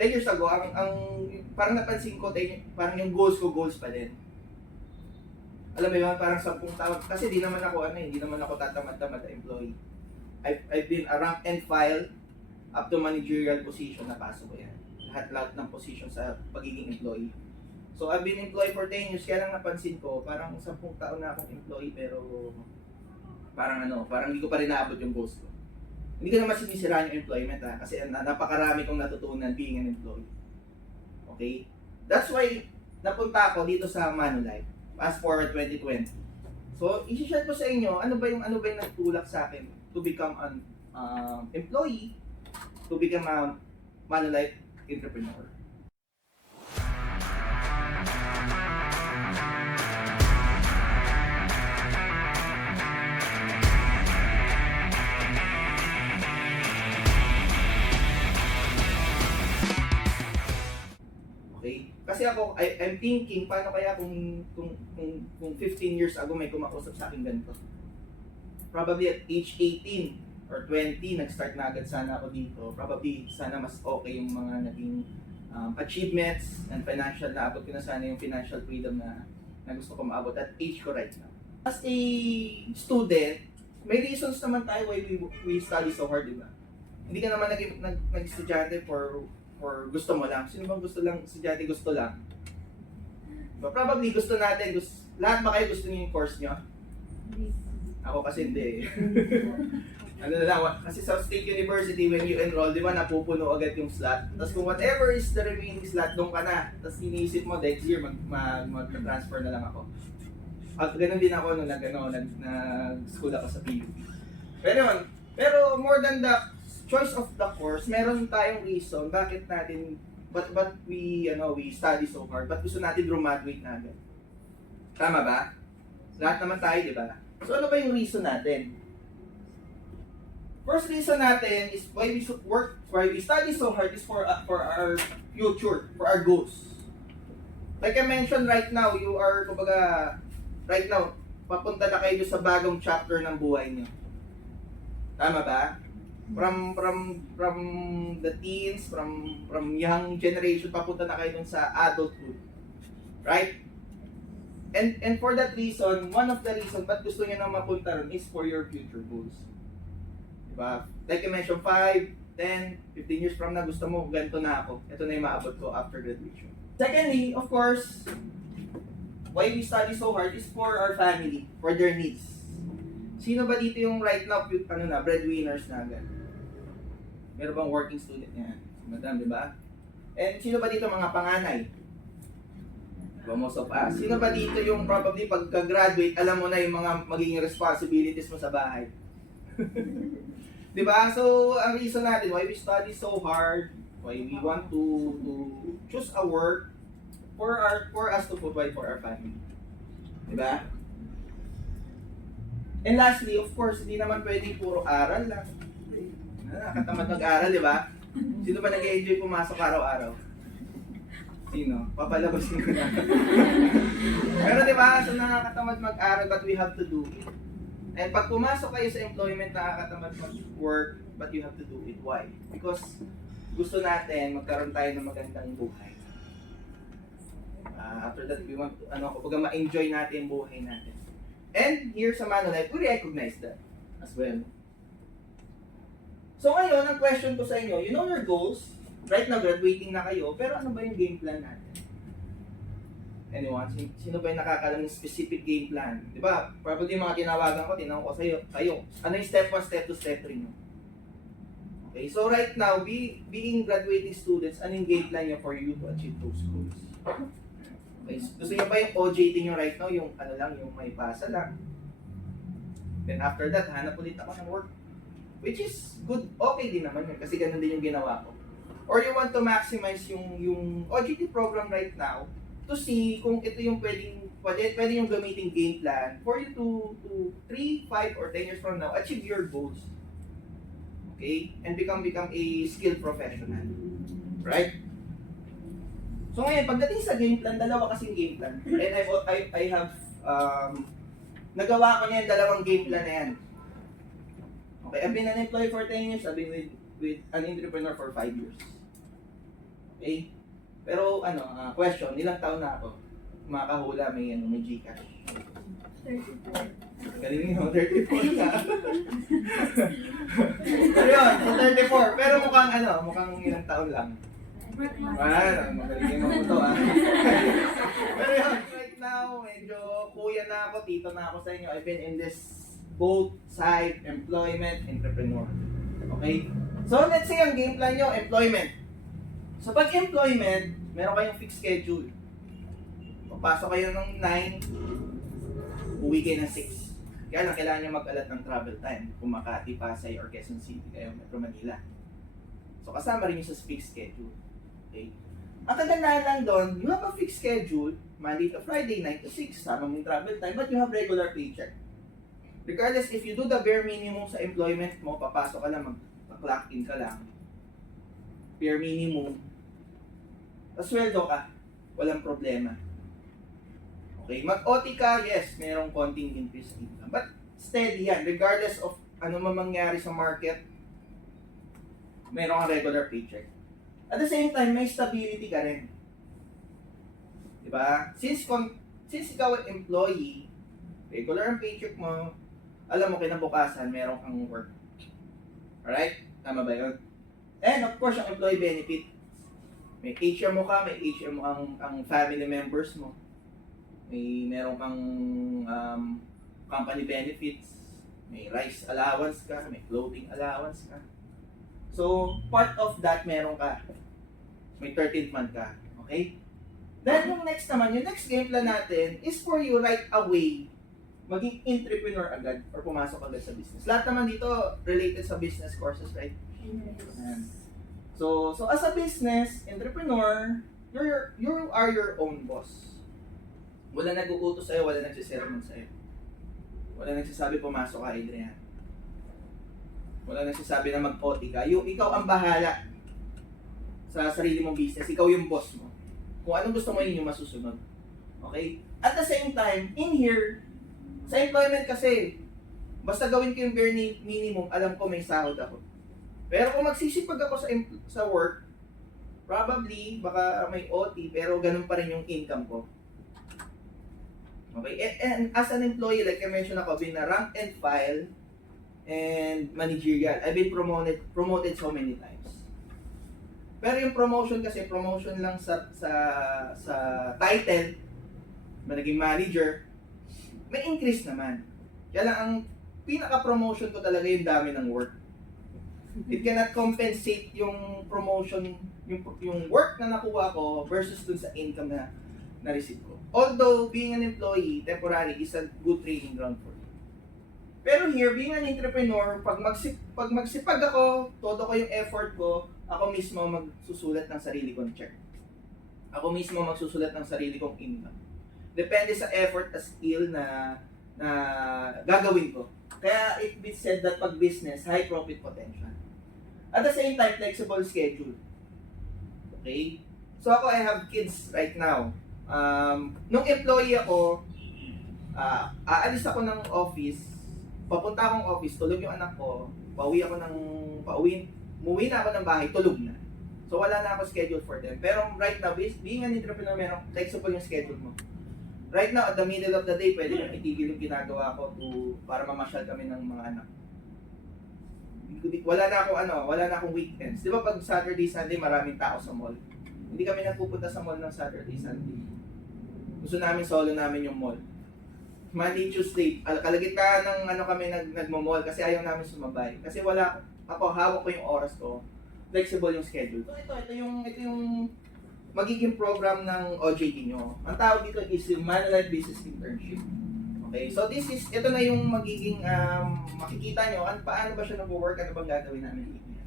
10 years ago, parang napansin ko, parang yung goals pa din. Alam mo yun, parang 10 taon. Kasi di naman ako, hindi naman ako tatamad-tamad na employee. I've been a rank and file up to managerial position na pasok ko yan. Lahat ng position sa pagiging employee. So I've been employed for 10 years, kaya lang napansin ko, parang 10 taon na akong employee, pero parang hindi ko pa rin naabot yung goals ko. Hindi ko naman sinisiraan yung employment kasi napakarami kong natutunan being an employee. Okay? That's why napunta ako dito sa Manulife, Fast Forward 2020. So, i-share ko sa inyo, ano ba yung nagtulak sa akin to become an employee, to become a Manulife entrepreneur. Okay? Kasi ako, I'm thinking, paano kaya kung 15 years ago may kumausap sa akin ganito? Probably at age 18 or 20, nag-start na agad sana ako dito. Probably sana mas okay yung mga naging achievements and financial, naabot ko na sana yung financial freedom na gusto ko maabot at age ko right now. As a student, may reasons naman tayo why we study so hard, di ba? Hindi ka naman nag-estudyante for gusto mo lang. Sino bang gusto lang, estudyante gusto lang? But probably gusto natin, lahat ba kayo gusto niyo yung course nyo? Ako kasi hindi. Ano na lang, kasi sa State University, when you enroll, di ba, napupuno agad yung slot. Tapos kung whatever is the remaining slot, doon ka na. Tapos iniisip mo, next year, mag-transfer na lang ako. At ganun din ako nung nag-school ako sa PUP. Pero more than the choice of the course, meron tayong reason bakit natin, but we study so hard, but gusto natin graduate na agad. Tama ba? Lahat naman tayo, di ba? So ano ba yung reason natin? First reason natin is why we study so hard is for our future, for our goals. Like I mentioned right now, right now, papunta na kayo sa bagong chapter ng buhay niyo. Tama ba? From the teens, from young generation, papunta na kayo dun sa adulthood. Right? And for that reason, one of the reasons ba't gusto niyo na mapunta ron is for your future goals. Diba? Like I mentioned, 5, 10, 15 years from na gusto mo, ganito na ako. Ito na yung maabot ko after graduation. Secondly, of course, why we study so hard is for our family, for their needs. Sino ba dito yung right now, breadwinners na agad? Meron bang working student yan? Madam, di ba? And sino ba dito mga panganay? Most of us. Sino ba dito yung probably pagka-graduate, alam mo na yung mga magiging responsibilities mo sa bahay? Di ba? So, ang reason natin why we study so hard, why we want to choose a work for us to provide for our family. Di ba? And lastly, of course, hindi naman pwedeng puro aral lang. Nakakatamad mag-aral, di ba? Sino ba nag-enjoy pumasok araw-araw? Sino? Papalabasin ko na. Pero di ba, so nakakatamad mag-aral but we have to do it. And pag pumasok kayo sa employment, nakakatamad mag-work but you have to do it. Why? Because gusto natin magkaroon tayo ng magandang buhay. After that, we want to, ma-enjoy natin yung buhay natin. And here sa Manulife, we recognize that as well. So ngayon, ang question ko sa inyo, you know your goals, right now graduating na kayo, pero ano ba yung game plan natin? Anyone? Sino ba yung nakakalam ng specific game plan? Di ba? Probably yung mga tinawagan ko, tinanong ko kayo. Ano yung step 1, step 2, step 3 nyo? Okay, so right now, being graduating students, ano yung game plan nyo for you to achieve those goals? Okay, gusto nyo ba yung OJT nyo right now, yung yung may pasa lang? Then after that, hanap ulit ako ng work. Which is good, okay din naman yun, kasi ganun din yung ginawa ko. Or you want to maximize yung OJT program right now to see kung ito yung pwede yung gamitin game plan for you to 3, 5, or 10 years from now, achieve your goals. Okay? And become a skilled professional. Right? So ngayon, pagdating sa game plan, dalawa kasing game plan. And I have, nagawa ko niyan, dalawang game plan na yan. Okay, I've been an employee for 10 years, I've been with an entrepreneur for 5 years. Okay? Pero question, ilang taon na ako? Makahula, may Gcash. 34. Galing mo, 34 na. Pero yun, so 34. Pero mukhang ilang taon lang. Magaling mo to Pero yun, right now, medyo kuya na ako, tito na ako sa inyo. I've been in this both side, employment, entrepreneur. Okay? So let's say ang game plan nyo, employment. So pag employment, meron kayong fixed schedule. Papasok kayo ng 9, uwi kayo ng 6. Kaya lang, kailangan nyo mag-alat ng travel time. Kung Makati, Pasay, or Quezon City kayo, Metro Manila. So kasama rin yung sa fixed schedule. Okay? Ang kagandahan lang doon, you have a fixed schedule, Monday to Friday, 9 to 6, sama mo yung travel time, but you have regular paycheck. Regardless, if you do the bare minimum sa employment mo, papasok ka lang, mag-clock in ka lang, bare minimum, pasweldo ka, walang problema. Okay, mag-OT ka, yes, merong konting increase income. But steady yan, regardless of ano man mangyari sa market, merong regular paycheck. At the same time, may stability ka rin. Diba? Since ikaw ay employee, regular ang paycheck mo, alam mo kinabukasan, meron kang work. Alright? Tama ba yun? And of course, yung employee benefit. May HMO ka, may HMO ang family members mo. Meron kang company benefits, may rice allowance ka, may clothing allowance ka. So, part of that meron ka. May 13th month ka. Okay? Then, yung next game plan natin is for you right away maging entrepreneur agad or pumasok agad sa business. Lahat naman dito related sa business courses, right? Ayan. So as a business entrepreneur, you are your own boss. Wala nag-uutos sa'yo, wala nagsisermon sa'yo. Wala nagsasabi pumasok ka, Adrian. Wala nagsasabi na mag-OT ka. Ikaw ang bahala sa sarili mong business. Ikaw yung boss mo. Kung anong gusto mo, yun yung masusunod. Okay? At the same time, in here, sa employment kasi, basta gawin ko yung bare minimum, alam ko may sahod ako. Pero kung magsisipag ako sa work, probably, baka may OT, pero ganun pa rin yung income ko. Okay? And as an employee, like I mentioned ako, I've been na rank and file and managerial. I've been promoted so many times. Pero yung promotion kasi, promotion lang sa title, naging manager, may increase naman. Kaya lang ang pinaka-promotion ko talaga yung dami ng work. It cannot compensate yung promotion, yung work na nakuha ko versus dun sa income na na-receive ko. Although, being an employee, temporary, is a good training ground for you. Pero here, being an entrepreneur, pag magsipag ako, todo ko yung effort ko, ako mismo magsusulat ng sarili kong check. Ako mismo magsusulat ng sarili kong income. Depende sa effort at skill na gagawin ko. Kaya it be said that pag business, high profit potential. At the same time, flexible schedule. Okay? So ako, I have kids right now. Nung employee ako, aalis ako ng office, papunta akong office, tulog yung anak ko, umuwi na ako ng bahay, tulog na. So wala na ako schedule for them. Pero right now, being an entrepreneur, merong flexible yung schedule mo. Right now, at the middle of the day, pwede kong itigil yung ginagawa ko para mamasyal kami ng mga anak. Wala na akong weekends. Di ba pag Saturday, Sunday, maraming tao sa mall? Hindi kami nagpupunta sa mall ng Saturday, Sunday. Gusto namin, solo namin yung mall. Monday, Tuesday, kalagitnaan ng kami nagmo-mall kasi ayaw namin sumabay. Kasi hawak ko yung oras ko. Flexible yung schedule. So ito yung magiging program ng OJT nyo. Ang tawag dito is yung Manulife Business Internship. Okay, so ito na yung magiging makikita nyo paano ba siya nag-work, ano bang gagawin namin dito.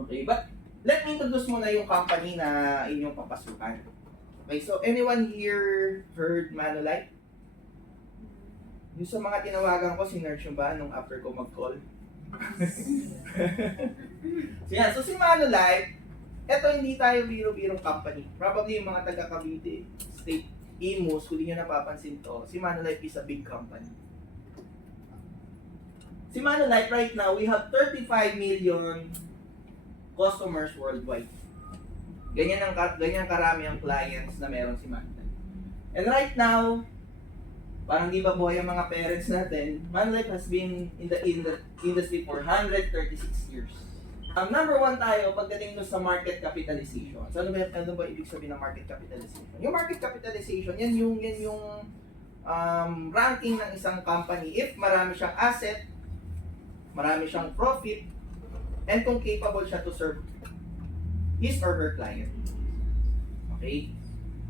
Okay, but let me introduce muna yung company na inyong papasukan. Okay, so anyone here heard Manulife? Yung sa mga tinawagan ko, sinerch yung ba nung after ko mag-call? So si Manulife, eto hindi tayo biro-birong company. Probably yung mga taga Cavite State, Imus, kung di nyo napapansin to, si Manulife is a big company. Si Manulife right now, we have 35 million customers worldwide. Ganyan karami ang clients na meron si Manulife. And right now, parang di ba buhay ang mga parents natin, Manulife has been in the industry for 136 years. Number 1 tayo pagdating doon sa market capitalization. So ano ba ibig sabihin ng market capitalization? Yung market capitalization, yan yung ranking ng isang company if marami siyang asset, marami siyang profit, and kung capable siya to serve his or her client. Okay?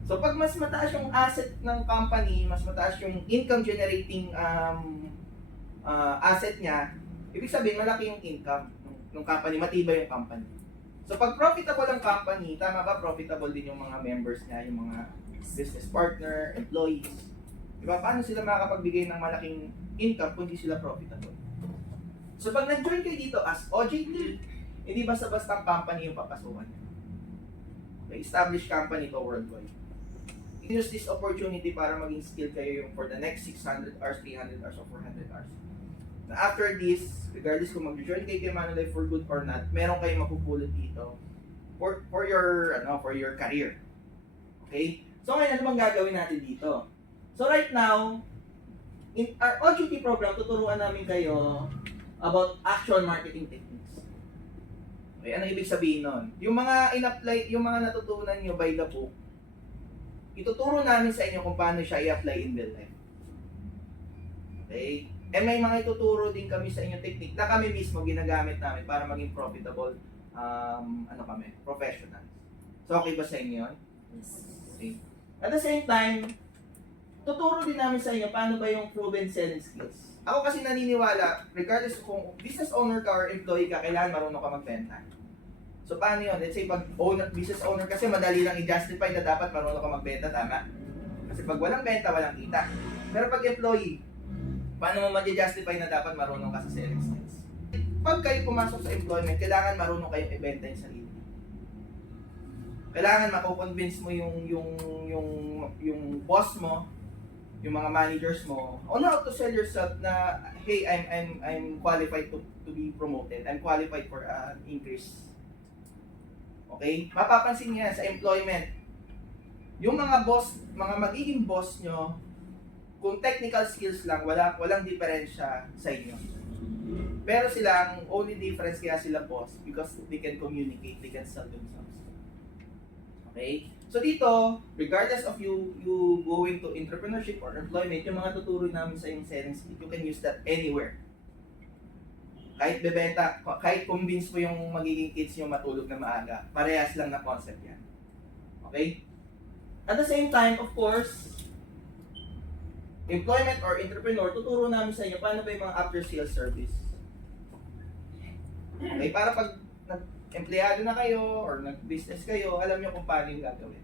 So pag mas mataas yung asset ng company, mas mataas yung income generating asset niya, ibig sabihin malaki yung income ng company, matibay yung company. So pag profitable ang company, tama ba, profitable din yung mga members niya, yung mga business partner, employees. Diba? Paano sila makakapagbigay ng malaking income kung hindi sila profitable? So pag nag-join kayo dito as OJT, hindi basta-basta ang company yung papasukan niyo. Okay, established company to worldwide. Use this opportunity para maging skill kayo yung for the next 600 hours, 300 hours, or 400 hours. Na after this, regardless kung mag-join kayo kay Manulife for good or not, meron kayong mapupulot dito for your career. Okay? So ngayon, ano bang gagawin natin dito? So right now, in our OJT program, tuturuan namin kayo about actual marketing techniques. Okay, ano ibig sabihin nun? Yung mga in-apply, yung mga natutunan nyo by the book, ituturo namin sa inyo kung paano siya i-apply in real life. Okay? And may mga ituturo din kami sa inyo technique na kami mismo ginagamit namin para maging profitable professionals. So okay ba sa inyo yun? Okay. At the same time, tuturo din namin sa inyo paano ba yung proven selling skills. Ako kasi naniniwala, regardless kung business owner ka or employee ka, kailangan marunong ka magbenta. So paano yun? Let's say pag business owner kasi madali lang i-justify na dapat marunong ka magbenta, tama? Kasi pag walang benta, walang kita. Pero pag employee, paano mo ma-justify na dapat marunong ka sa selling skills? Pag kayo pumasok sa employment, kailangan marunong kayong ibenta yung sarili. Kailangan mako-convince mo yung boss mo, yung mga managers mo, on how to sell yourself na, hey, I'm qualified to be promoted. I'm qualified for an increase. Okay? Mapapansin niya sa employment. Yung mga magiging boss nyo, kung technical skills lang, walang diferensya sa inyo. Pero sila, ang only difference kaya sila boss because they can communicate, they can sell themselves. Okay? So dito, regardless of you going to entrepreneurship or employment, yung mga tuturo namin sa yung selling skill, you can use that anywhere. Kahit bebenta, kahit convince mo yung magiging kids yung matulog na maaga, parehas lang na concept yan. Okay? At the same time, of course, employment or entrepreneur, tuturo namin sa inyo paano ba yung mga after-sales service. Okay, para pag nag-empleyado na kayo or nag-business kayo, alam nyo kung paano yung gagawin.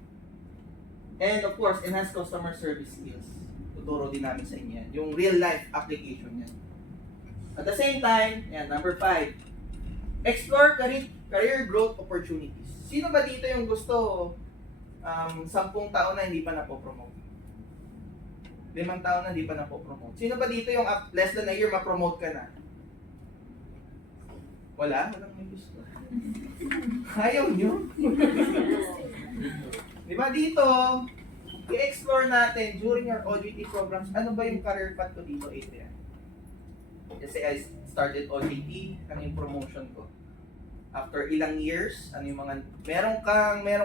And of course, enhanced customer service skills. Tuturo din namin sa inyo yan. Yung real-life application yan. At the same time, yan, number 5, explore career growth opportunities. Sino ba dito yung gusto 10 taon na hindi pa napopromote? 5 taon na hindi pa napopromote. Sino ba dito yung less than a year ma-promote ka na? Wala? Walang may gusto. Ayaw nyo? Di ba dito, i-explore natin during your OJT programs, ano ba yung career path ko dito, Adrian? Kasi I started OJT, ano yung promotion ko? After ilang years, ano yung mga, meron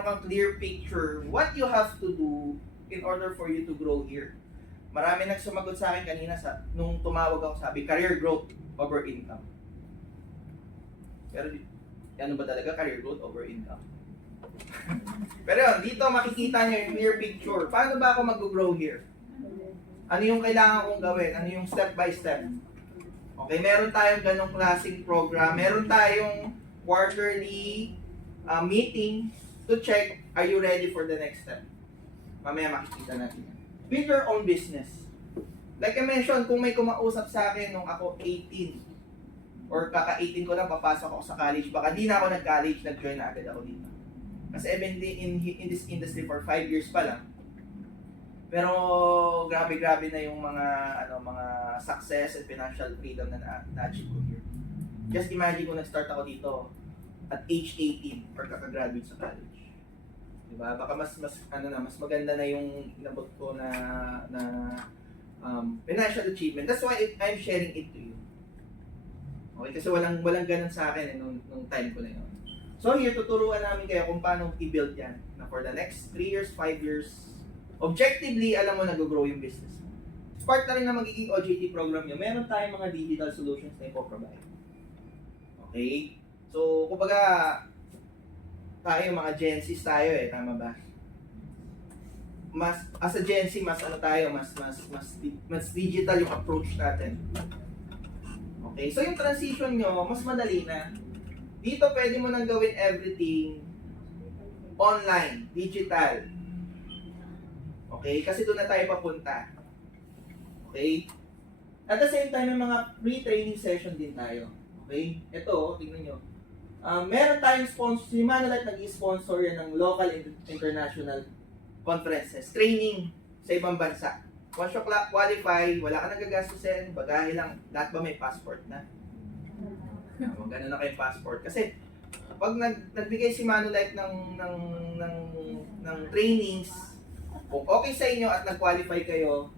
kang clear picture what you have to do in order for you to grow here. Marami nagsumagot sa akin kanina nung tumawag ako, sabi, career growth over income. Pero ano ba talaga, career growth over income? Pero yun, dito makikita nyo yung clear picture. Paano ba ako mag-grow here? Ano yung kailangan kong gawin? Ano yung step by step? Okay, meron tayong ganong klaseng program. Meron tayong quarterly meeting to check, are you ready for the next step? Mamaya makikita natin yan. Build your own business. Like I mentioned, kung may kumausap sa akin nung ako 18, or kaka-18 ko lang, papasok ako sa college, baka di na ako nag-college, nag-join na agad ako dito. Kasi I've been in this industry for 5 years pa lang. Pero grabe na yung mga success and financial freedom na na-achieve ko here. Just imagine kung nag-start ako dito at age 18 or kakagraduate sa college. Diba? Baka mas maganda na yung inabot ko na financial achievement. That's why I'm sharing it to you. Okay, kasi walang ganun sa akin nung time ko na yun. So here, tuturuan namin kayo kung paano i-build yan na for the next 3 years, 5 years, objectively, alam mo nag-grow yung business mo. Part na rin na magiging OJT program nyo, meron tayong mga digital solutions na ipoprovide. Okay? So, kumbaga, tayo mga Gen Zs tayo tama ba? As a Gen Z, mas digital yung approach natin. Okay, so yung transition nyo, mas madali na. Dito pwede mo nang gawin everything online, digital. Okay, kasi doon na tayo papunta. Okay? At the same time, may mga free-training session din tayo. Okay? Ito, tingnan nyo. Meron tayong sponsor, si Manulife nag-sponsor yan ng local and international conferences, training sa ibang bansa. Once you qualify, wala ka nagagastusin, bagahe lang, lahat ba may passport na? Magano na kayong passport. Kasi, pag nagbigay si Manulife ng trainings, kung okay sa inyo at nag-qualify kayo,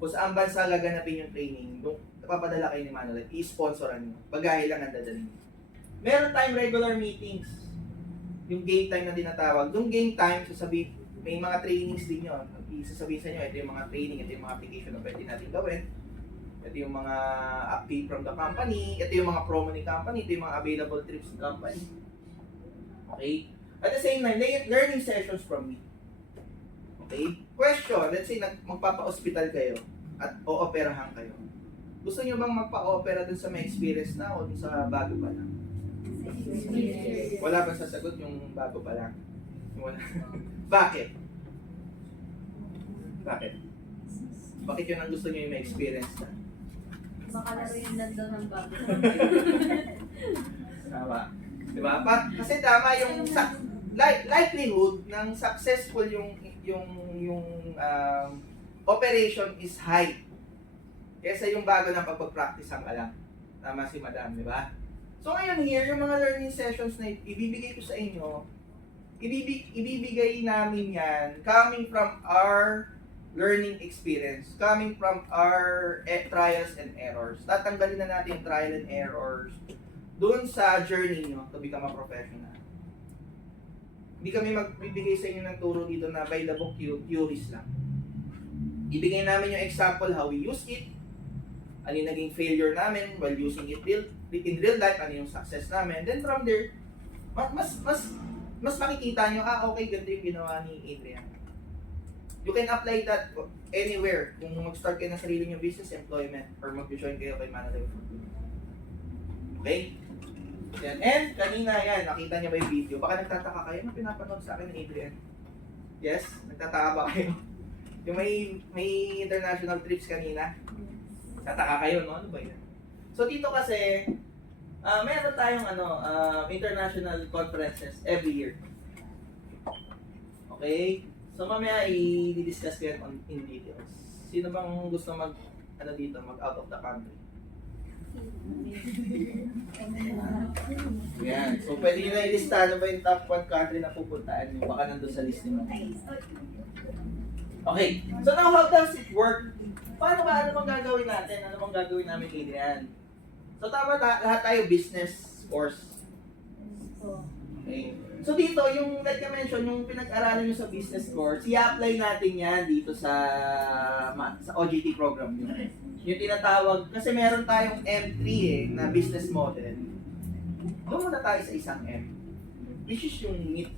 kung saan bansa gaganapin yung training, napapadala kayo ni Manulife, i-sponsoran nyo. Bagahe lang ang dadalhin. Meron tayong regular meetings. Yung game time na tinatawag. Yung game time, may mga trainings din yun. Isasabihin sa inyo, ito yung mga training, ito yung mga application na pwede natin gawin. Ito yung mga update from the company, ito yung mga promo ni company, ito yung mga available trips ng company. Okay? At the same time, learning sessions from me. Okay? Question, let's say magpapa-hospital kayo at o-operahan kayo. Gusto nyo bang magpa-opera dun sa may experience na o dun sa bago pa lang? Wala bang sasagot yung bago pa lang? Wala. Bakit? Bakit yun ang gusto nyo yung may experience na? Baka laro yung landaw ng bago. Tama. Diba? Kasi tama yung likelihood ng successful yung operation is high. Kesa yung bago ng pagpag-practice ang alam. Tama si Madam, di ba? So ngayon here, yung mga learning sessions na ibibigay ko sa inyo, ibibigay namin yan coming from our learning experience, coming from our trials and errors. Tatanggalin na natin yung trial and errors doon sa journey nyo to become a professional. Hindi kami magbibigay sa inyo ng turo dito na by the book theories lang. Ibigay namin yung example how we use it, ano yung naging failure namin while using it in real life, ano yung success namin. Then from there, mas makikita nyo, okay, ganito yung ginawa ni Adrian. You can apply that anywhere. Kung mag-start kayo ng sarili nyo business, employment, or mag-join kayo kay Manulife. Okay? Yan. And kanina yan, nakita niyo ba yung video? Baka nagtataka kayo, ano pinapanood sa akin ni Adrian? Yes? Nagtataka ba kayo? Yung may international trips kanina? Tataka kayo, no? Ano ba yan? So dito kasi, meron tayong international conferences every year. Okay? So mamaya i-discuss ko yan in details. Sino bang gusto mag out of the country? Yan. So pwede nyo na ilista ano ba yung top 1 country na pupuntaan nyo. Baka nandun sa list nyo. Okay. So now how does it work? Paano ba? Ano bang gagawin natin? Ano bang gagawin namin, Adrian? So tama lahat tayo business course. Okay. So dito, yung like I mentioned, yung pinag-aralan nyo sa business course, i-apply natin yan dito sa OJT program nyo. Yung tinatawag, kasi meron tayong M3 na business model. Doon muna tayo sa isang M. Which is yung meet.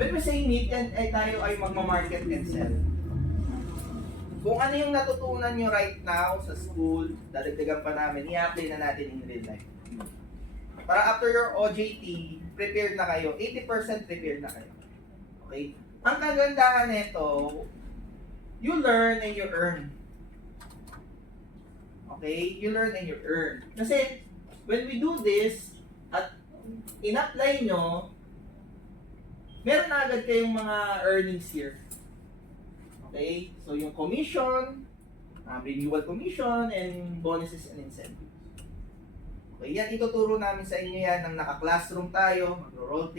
When we say meet, yan ay tayo ay magma-market and sell. Kung ano yung natutunan nyo right now sa school, dadagdagan pa namin, i-apply na natin in real life. Para after your OJT, prepared na kayo. 80% prepared na kayo. Okay? Ang kagandahan nito, you learn and you earn. Okay? You learn and you earn. Kasi, when we do this, at in-apply nyo, meron na agad kayong mga earnings here. Okay? So, yung commission, renewal commission, and bonuses and incentives. Okay, yan ituturo namin sa inyo yan nang naka-classroom tayo, magro-role